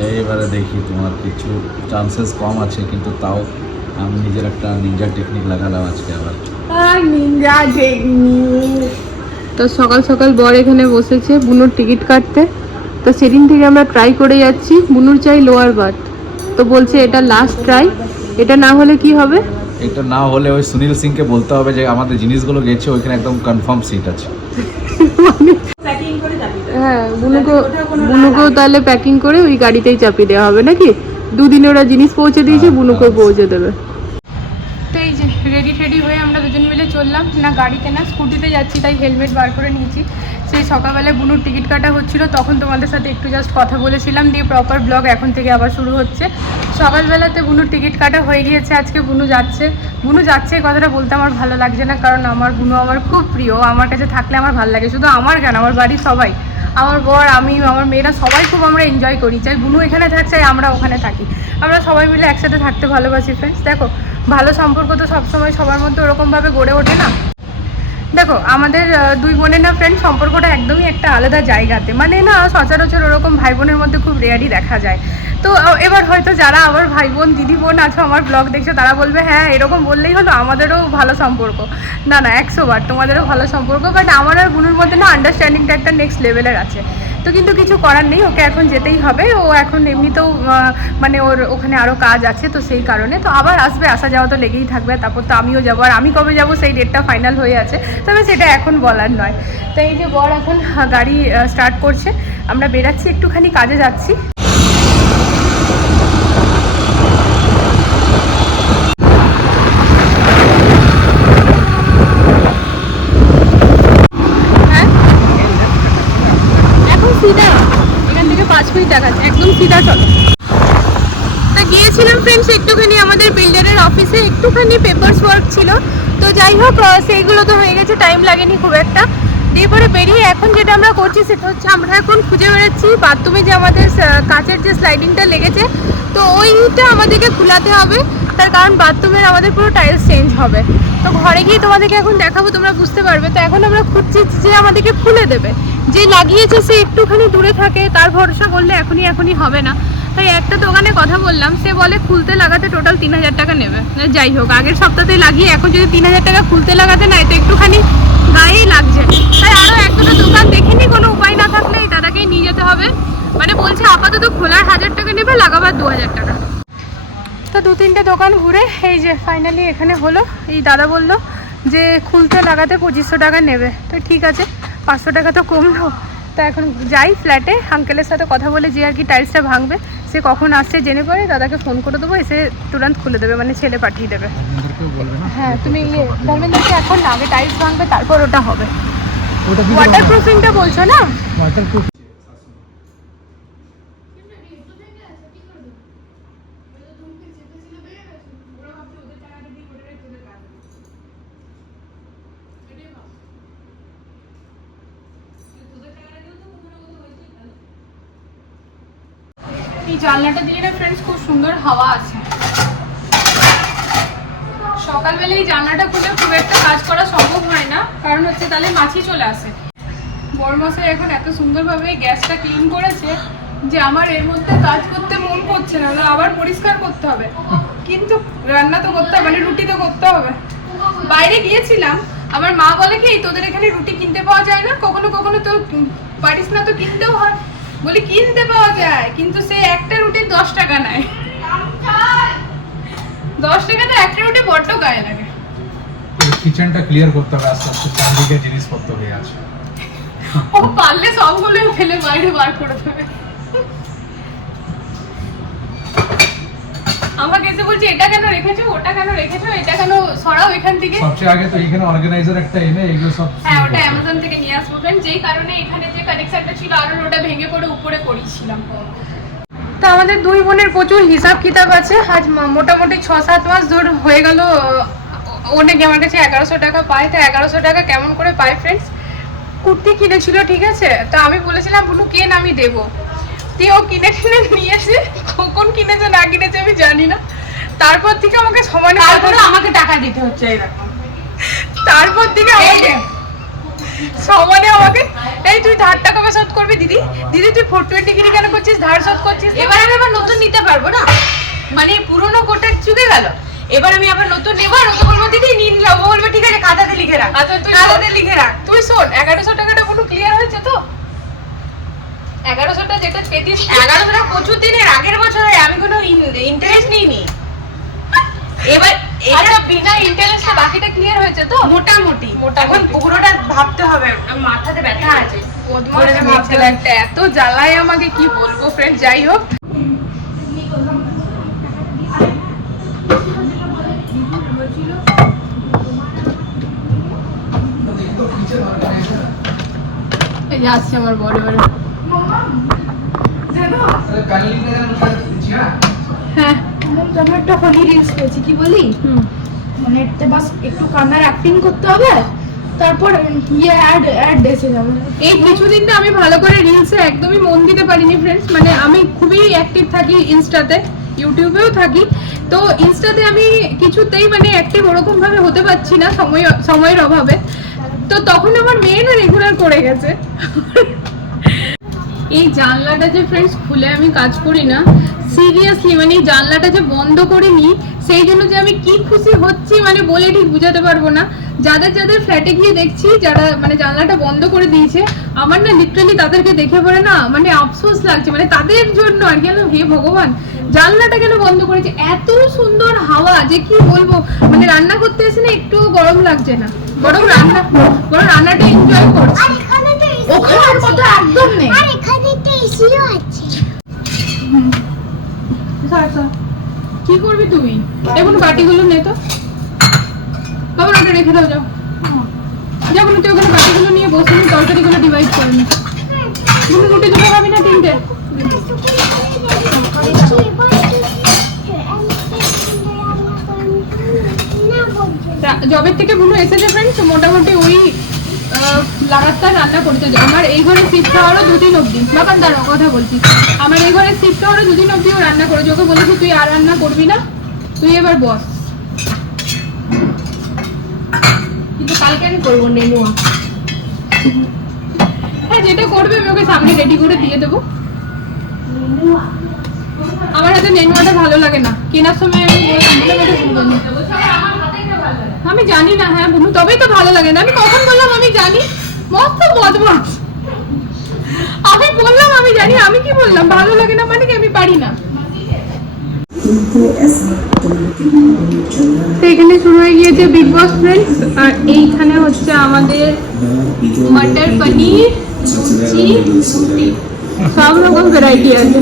এইবারে দেখি তোমার কিছু চান্সেস কম আছে কিন্তু তাও আমি নিজের একটা নিনজা টেকনিক লাগালাম আজকে আবার। টেকনিক তো সকাল সকাল বর এখানে বসেছে বুনুর টিকিট কাটতে। তো সেদিন থেকে আমরা ট্রাই করে যাচ্ছি বুনুর চাই লোয়ার বার্থ তো বলছে এটা লাস্ট ট্রাই এটা না হলে কি হবে? এটা না হলে ওই সুনীল সিংকে বলতে হবে যে আমাদের জিনিসগুলো গেছে ওইখানে একদম কনফার্ম সিট আছে। যাবি হ্যাঁ বুনুকে বুনুকেও তাহলে প্যাকিং করে ওই গাড়িতেই চাপিয়ে দেওয়া হবে নাকি? দুদিনে ওরা জিনিস পৌঁছে দিয়েছে বুনুকেও পৌঁছে দেবে। তো এই যে রেডি টেডি হয়ে আমরা দুজন মিলে চললাম। না গাড়িতে না স্কুটিতে যাচ্ছি তাই হেলমেট বার করে নিয়েছি। সেই সকালবেলায় বুনুর টিকিট কাটা হচ্ছিল, তখন তোমাদের সাথে একটু জাস্ট কথা বলেছিলাম দিয়ে প্রপার ব্লগ এখন থেকে আবার শুরু হচ্ছে। সকালবেলাতে বুনুর টিকিট কাটা হয়ে গিয়েছে, আজকে বুনু যাচ্ছে। বুনু যাচ্ছে কথাটা বলতে আমার ভালো লাগছে না, কারণ আমার বুনু আমার খুব প্রিয়, আমার কাছে থাকলে আমার ভালো লাগে, শুধু আমার কেন, আমার বাড়ির সবাই। আমার বর, আমি, আমার মেয়েরা সবাই খুব আমরা এনজয় করি, চাই বুনু এখানে থাক, চাই আমরা ওখানে থাকি। আমরা সবাই মিলে একসাথে থাকতে ভালোবাসি ফ্রেন্ডস দেখো, ভালো সম্পর্ক তো সবসময় সবার মধ্যে ওরকমভাবে গড়ে ওঠে না। দেখো, আমাদের দুই বোনের না ফ্রেন্ড সম্পর্কটা একদমই একটা আলাদা জায়গাতে। মানে না, সচরাচর ওরকম ভাই বোনের মধ্যে খুব রেয়ারই দেখা যায়। তো এবার হয়তো যারা আমার ভাই বোন, দিদি বোন আছে, আমার ব্লগ দেখছ, তারা বলবে হ্যাঁ এরকম বললেই হলো, আমাদেরও ভালো সম্পর্ক। না না, একশো বার তোমাদেরও ভালো সম্পর্ক বাট আমার আর বোনের মধ্যে না আন্ডারস্ট্যান্ডিংটা একটা নেক্সট লেভেলের আছে। তো কিন্তু কিছু করার নেই, ওকে এখন যেতেই হবে। ও এখন এমনিতেও মানে ওর ওখানে আরও কাজ আছে তো সেই কারণে। তো আবার আসবে, আসা যাওয়া তো লেগেই থাকবে, তারপর তো আমিও যাব। আর আমি কবে যাব সেই ডেটটা ফাইনাল হয়ে আছে। তবে সেটা এখন বলার নয়। তো এই যে বর এখন গাড়ি স্টার্ট করছে। আমরা বেরাচ্ছি, একটুখানি কাজে যাচ্ছি হ্যাঁ এখন সিধা এখান থেকে পাঁচ মিনিট একদম চলো। তা গিয়েছিলাম ফ্রেন্ডস একটুখানি আমাদের বিল্ডারের অফিসে একটুখানি পেপারস ওয়ার্ক ছিল। তো যাই হোক সেইগুলো তো হয়ে গেছে টাইম লাগেনি খুব একটা। দিয়ে পরে বেরিয়ে এখন যেটা আমরা করছি, সেটা হচ্ছে আমরা এখন খুঁজে বেড়াচ্ছি বাথরুমে যে আমাদের কাচের যে স্লাইডিংটা লেগেছে, তো ওইটা আমাদেরকে খুলাতে হবে। তার কারণ বাথরুমের আমাদের পুরো টাইলস চেঞ্জ হবে। তো ঘরে গিয়ে তোমাদেরকে এখন দেখাবো, তোমরা বুঝতে পারবে। তো এখন আমরা খুঁজছি যে আমাদেরকে খুলে দেবে। যে লাগিয়েছে সে একটুখানি দূরে থাকে, তার ভরসা করলে এখনই এখনই হবে না। তাই একটা দোকানে কথা বললাম, সে বলে খুলতে লাগাতে টোটাল তিন হাজার টাকা নেবে। যাই হোক, আগের সপ্তাহতেই লাগিয়ে এখন যদি তিন হাজার টাকা খুলতে লাগাতে নাই, তো একটুখানি গায়েই লাগছে। তাই আরও এক দুটো দোকান দেখিনি কোনো উপায় না থাকলে এই দাদাকেই নিয়ে যেতে হবে। মানে বলছে আপাতত খোলার হাজার টাকা নেবে, লাগাবার দু হাজার টাকা। তো দু তিনটে দোকান ঘুরে এই যে ফাইনালি এখানে হলো। এই দাদা বলল যে খুলতে লাগাতে পঁচিশশো টাকা নেবে। তো ঠিক আছে পাঁচশো টাকা তো কমলো। তো এখন যাই ফ্ল্যাটে আঙ্কেলের সাথে কথা বলে যে আর কি টাইলসটা ভাঙবে। সে কখন আসছে জেনে পরে দাদাকে ফোন করে দেবো এসে তুরন্ত খুলে দেবে মানে ছেলে পাঠিয়ে দেবে। হ্যাঁ তুমি ইয়ে ধর্মেন্দ্রকে এখন আগে টাইলস ভাঙবে তারপর ওটা হবে। ওয়াটার প্রুফিংটা বলছো না? এই জানলাটা দিয়ে না ফ্রেন্ডস খুব সুন্দর হাওয়া আছে। সকালবেলা এই জানলাটা খুলে খুব একটা কাজ করা সম্ভব হয় না, কারণ হচ্ছে তাহলে মাছি চলে আসে। বড়মশাই এখন এত সুন্দরভাবে গ্যাসটা ক্লিন করেছে যে আমার এর মধ্যে কাজ করতে মন করছে না আবার পরিষ্কার করতে হবে। কিন্তু রান্না তো করতে হবে মানে রুটি তো করতে হবে। বাইরে গিয়েছিলাম আমার মা বলে কি তোদের এখানে রুটি কিনতে পাওয়া যায় না? কখনো কখনো তো পারিস না, তো কিনতেও হয়। বলি কিনতে পাওয়া যায় কিন্তু সে একটা রুটি দশ টাকা নেয়। দশ টাকা তো একটা রুটি বড্ড গায়ে লাগে। কিচেনটা ক্লিয়ার করতে হবে আস্তে আস্তে চারদিকে জিনিসপত্র হয়ে আছে। ও পারলে সবগুলো ফেলে বাইরে বার করে দেবে। আমাকে এসে বলছে এটা কেন রেখেছো? ওটা কেন রেখেছো? এটা কেন সরাও এখান থেকে? সবচেয়ে আগে তো এখানে অর্গানাইজার একটা এনে এগুলো সব হ্যাঁ ওটা অ্যামাজন থেকে নিয়ে আসব ফ্রেন্ড যেই কারণে এখানে যে কানেকশনটা ছিল আরও ওটা ভেঙে পড়ে উপরে করিয়েছিলাম। তো আমাদের দুই বোনের প্রচুর হিসাব কিতাব আছে। আজ মোটামুটি ছ সাত মাস ধর হয়ে গেল। অনেক আমার কাছে এগারোশো টাকা পায়। তো এগারোশো টাকা কেমন করে পায় ফ্রেন্ডস কুর্তি কিনেছিল ঠিক আছে? তো আমি বলেছিলাম বুলু কেন আমি দেবো? ও কিনে কিনে নিয়ে এসে কখন কিনেছে না কিনেছে আমি জানি না। তারপর থেকে আমাকে সমানে তারপরে আমাকে টাকা দিতে হচ্ছে এরকম। তারপর থেকে আমাকে সমানে আমাকে এই তুই ধারটা কবে শোধ করবি দিদি? দিদি তুই ফোর টোয়েন্টি গিরি কেন করছিস? ধার শোধ করছিস এবার আমি আবার নতুন নিতে পারব না? মানে পুরনো কোটা চুকে গেল। এবার আমি আবার নতুন নেব আর ওকে বলব দিদি নিন যাও ও বলবে ঠিক আছে খাতাতে লিখে রাখ। তুই খাতাতে লিখে রাখ। তুই শোন এগারোশো টাকাটা পুরো ক্লিয়ার হয়েছে তো? এগারোশোটা যেটা পেতিস এগারোশো প্রচুর দিনের আগের বছরে আমি কোনো ইন্টারেস্ট নিইনি। এবার এটা আচ্ছা বিনা ইন্টারেস্টে বাকিটা ক্লিয়ার হয়েছে তো? মোটামুটি। মোটামুটি। এখন পুরোটা ভাবতে হবে মাথাতে ব্যথা আছে। এত জ্বালায় আমাকে কি বলব ফ্রেন্ড যাই হোক। আসছে আমার বড় বড়। হ্যাঁ। আমি একটা ফানি রিলস পেয়েছি কি বলি? মানে একটা বাস একটু কান্নার অ্যাক্টিং করতে হবে তারপর ইয়ে অ্যাড অ্যাড এসে যাবে এই কিছুদিন না আমি ভালো করে রিলসে একদমই মন দিতে পারিনি ফ্রেন্ডস মানে আমি খুবই অ্যাক্টিভ থাকি ইনস্টাতে ইউটিউবেও থাকি। তো ইনস্টাতে আমি কিছুতেই মানে অ্যাক্টিভ ওরকম ভাবে হতে পারছি না সময় সময়ের অভাবে। তো তখন আমার মেয়ে না রেগুলার করে গেছে। এই জানলাটা যে ফ্রেন্ডস খুলে আমি কাজ করি না। সিরিয়াসলি মানে এই জানলাটা যে বন্ধ করিনি সেই জন্য যে আমি কি খুশি হচ্ছি মানে বলে ঠিক বুঝাতে পারব না। যাদের যাদের ফ্ল্যাটে গিয়ে দেখছি যারা মানে জানলাটা বন্ধ করে দিয়েছে আমার না লিটারালি তাদেরকে দেখে পড়ে না মানে আফসোস লাগছে মানে তাদের জন্য আর কি হে ভগবান জানলাটা কেন বন্ধ করেছে? এত সুন্দর হাওয়া যে কি বলব? মানে রান্না করতে এসে না একটু গরম লাগছে না। বরং রান্না বরং রান্নাটা এনজয় করছি। ওখানের কথা একদম নেই আর এখানে একটা এসিও আছে স্যার, স্যার, কি করবি তুই এখন বাটিগুলো নে তো। বাবা ওটা রেখে দাও, যাও। যাব তুই ওখানে বাটিগুলো নিয়ে বসে নি তরকারিগুলো ডিভাইড করে নি তুমি রুটি দুটো খাবি না তিনটে? জবের থেকে বুনু এসেছে ফ্রেন্ডস মোটামুটি ওই লাগাতার রান্না করতে যায় আমার এই ঘরে শিফট হওয়ারও দুদিন অবধি। বাবান, দাঁড়াও, কথা বলছি। আমার এই ঘরে শিফট হওয়ারও দুদিন অবধি ও রান্না করেছে। ওকে বলেছি, তুই আর রান্না করবি না, তুই এবার বস। কিন্তু কালকে আমি করব নেনুয়া হ্যাঁ যেটা করবে আমি ওকে সামনে রেডি করে দিয়ে দেবো। আমার হাতে নেনুয়াটা ভালো লাগে না। কেনার সময় আমি বললাম, বলে ওটা ভুলবেন না। আমি জানি না হ্যাঁ বুনু, তবেই তো ভালো লাগে না। আমি কখন বললাম আমি জানি? মস্ত বদমাস। আমি বললাম আমি জানি, আমি কি বললাম? ভালো লাগে না মানে কি আমি পারি না? তো এখানে শুরু হয়ে গিয়েছে বিগ বস ফ্রেন্ডস আর এইখানে হচ্ছে আমাদের মটর পনির সব রকম ভ্যারাইটি আছে।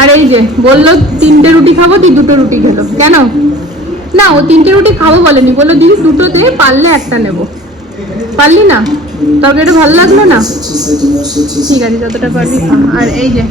আর এই যে, বলল তিনটে রুটি খাব, তুই দুটো রুটি খেলো। কেন? না, ও তিনটে রুটি খাব বলেনি। বলল, দিদি দুটো দে পারলে একটা নেব। পারলি না? তরকারিটা ভালো লাগল না? ঠিক আছে, যতটা পারবি আর এই যে।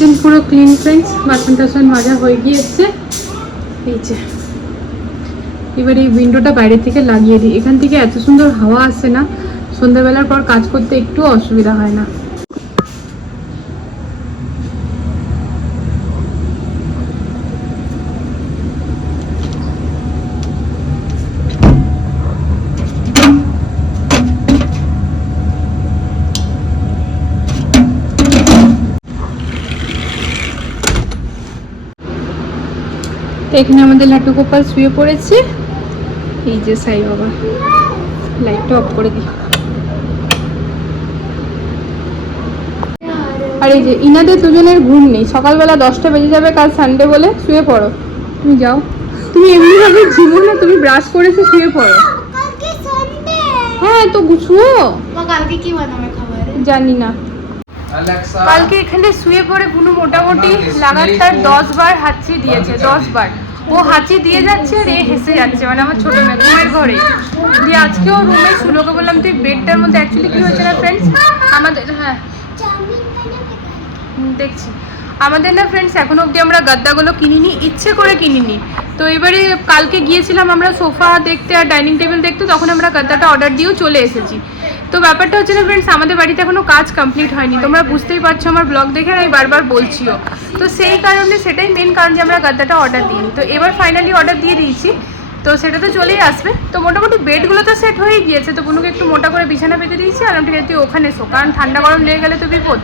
কিচেন পুরো ক্লিন ফ্রেন্স বাসন টাসন মাজা হয়ে গিয়েছে। এই যে, এবার এই উইন্ডোটা বাইরে থেকে লাগিয়ে দিই। এখান থেকে এত সুন্দর হাওয়া আসে না। সন্ধ্যাবেলার পর কাজ করতে একটু অসুবিধা হয় না। তো এখানে আমাদের লাটু গোপাল শুয়ে পড়েছে। এই যে সাই বাবা লাইটটা অফ করে দিই। আর এই যে ইনাদের দুজনের ঘুম নেই সকালবেলা দশটা বেজে যাবে কাল সানডে বলে শুয়ে পড়ো। তুমি যাও। তুমি এমনি ভাবে ঝিমো না তুমি ব্রাশ করেছ শুয়ে পড়ো। হ্যাঁ তো কি জানি না। কালকে এখানে শুয়ে পড়ে বুনু মোটামুটি লাগাতার দশ বার হাঁচি দিয়েছে দশ বার। ও হাঁচি দিয়ে যাচ্ছে আর এ হেসে যাচ্ছে মানে আমার ছোট মেয়ে ঘুমের ঘরে। দিয়ে আজকেও রুমে শুলোকে বললাম তুই বেডটার মধ্যে অ্যাকচুয়ালি কি হয়েছে না ফ্রেন্ডস আমাদের হ্যাঁ। দেখছি। আমাদের না ফ্রেন্ডস এখনও অবধি আমরা গাদ্দাগুলো কিনিনি ইচ্ছে করে কিনিনি। তো এবারে কালকে গিয়েছিলাম আমরা সোফা দেখতে আর ডাইনিং টেবিল দেখতে তখন আমরা গাদ্দাটা অর্ডার দিয়েও চলে এসেছি। তো ব্যাপারটা হচ্ছে না ফ্রেন্ডস আমাদের বাড়িতে এখনও কাজ কমপ্লিট হয়নি। তোমরা বুঝতেই পারছ, আমার ব্লগ দেখে আমি বারবার বলছিও। তো সেই কারণে সেটাই মেন কারণ যে আমরা গাদ্দাটা অর্ডার দিই তো এবার ফাইনালি অর্ডার দিয়ে দিয়েছি। তো সেটা তো চলেই আসবে। তো মোটামুটি বেডগুলো তো সেট হয়ে গিয়েছে। তো বুনুকে একটু মোটা করে বিছানা পেতে দিয়েছি, আর আমি তুই ওখানে শো, কারণ ঠান্ডা গরম লেগে গেলে তো বিপদ।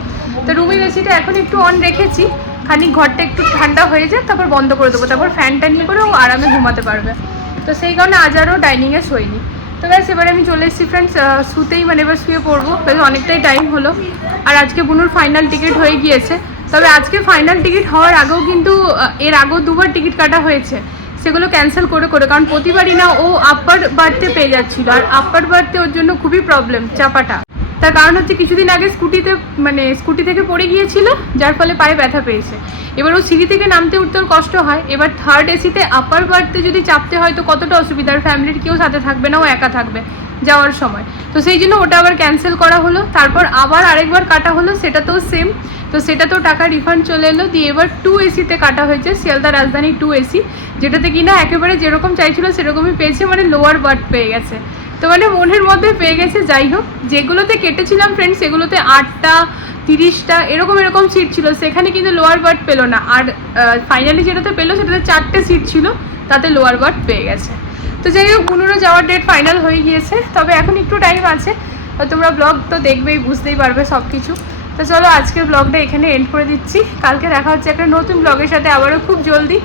তো রুমের এসিটা এখন একটু অন রেখেছি। খানিক ঘরটা একটু ঠান্ডা হয়ে যায় তারপর বন্ধ করে দেবো। তারপর ফ্যানটা নিয়ে করে ও আরামে ঘুমাতে পারবে। তো সেই কারণে আজ আরও ডাইনিংয়ে শোয়নি। তো ব্যাস এবার আমি চলে এসেছি ফ্রেন্ডস শুতেই মানে এবার শুয়ে পড়ব। বেশ অনেকটাই টাইম হলো। আর আজকে বুনুর ফাইনাল টিকিট হয়ে গিয়েছে। তবে আজকে ফাইনাল টিকিট হওয়ার আগেও কিন্তু এর আগেও দুবার টিকিট কাটা হয়েছে। সেগুলো ক্যান্সেল করে করে। কারণ প্রতিবারই না, ও আপার বার্থে পেয়ে যাচ্ছিল। আর আপার বার্থে ওর জন্য খুবই প্রবলেম চাপাটা। তার কারণ হচ্ছে কিছুদিন আগে স্কুটিতে মানে স্কুটি থেকে পড়ে গিয়েছিল, যার ফলে পায়ে ব্যথা পেয়েছে। এবার ও সিঁড়ি থেকে নামতে উঠতে ওর কষ্ট হয়। এবার থার্ড এসিতে আপার বার্থে যদি চাপতে হয়, তো কতটা অসুবিধা? আর ফ্যামিলির কেউ সাথে থাকবে না, ও একা থাকবে যাওয়ার সময়। তো সেই জন্য ওটা আবার ক্যান্সেল করা হলো। তারপর আবার আরেকবার কাটা হলো, সেটাতেও সেম তো সেটাতেও টাকা রিফান্ড চলে এলো। দিয়ে এবার টু এসিতে কাটা হয়েছে, শিয়ালদা রাজধানী টু এসি যেটাতে কিনা একেবারে যেরকম চাইছিল, সেরকমই পেয়েছে মানে লোয়ার বার্থ পেয়ে গেছে। তো মানে মনের মধ্যে পেয়ে গেছে, যাই হোক। যেগুলোতে কেটেছিলাম ফ্রেন্ড সেগুলোতে আটটা, তিরিশটা, এরকম এরকম সিট ছিল। সেখানে কিন্তু লোয়ার বার্থ পেল না। আর ফাইনালি যেটাতে পেল, সেটাতে চারটে সিট ছিল। তাতে লোয়ার বার্থ পেয়ে গেছে। তো যাই হোক, পুনরো যাওয়ার ডেট ফাইনাল হয়ে গিয়েছে। তবে এখন একটু টাইম আছে। তোমরা ব্লগ তো দেখবেই, বুঝতেই পারবে সব কিছু তো চলো, আজকের ব্লগটা এখানে এন্ড করে দিচ্ছি। কালকে দেখা হচ্ছে একটা নতুন ব্লগের সাথে আবারও খুব জলদি।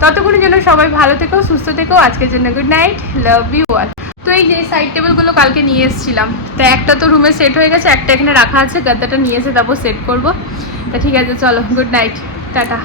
ততক্ষণের জন্য সবাই ভালো থেকো, সুস্থ থেকো। আজকের জন্য good night love you all তো এই যে সাইড টেবিলগুলো কালকে নিয়ে এসেছিলাম। তো একটা তো রুমে সেট হয়ে গেছে, একটা এখানে রাখা আছে, গাদ্দাটা নিয়ে এসে তারপর সেট করব। তা ঠিক আছে, চলো গুড নাইট টাটা।